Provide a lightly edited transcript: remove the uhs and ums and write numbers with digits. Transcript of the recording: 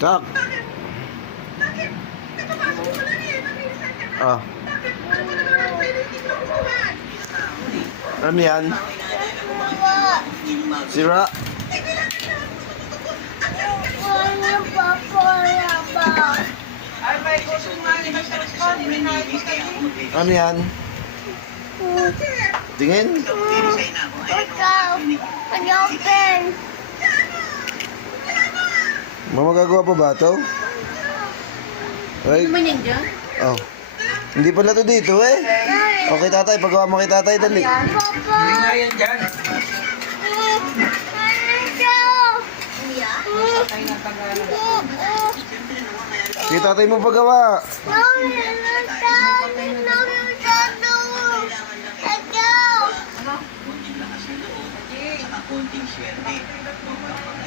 Tak. Ah. Ano yan? Sira. Ano yan? Tingin? Magagawa pa ba ito? Ay. Oh. Hindi pala to dito eh. Okay tatay, pagawa mo kay tatay dali. Hindi nga yan dyan. Kay tatay mo pagawa. konting swerte.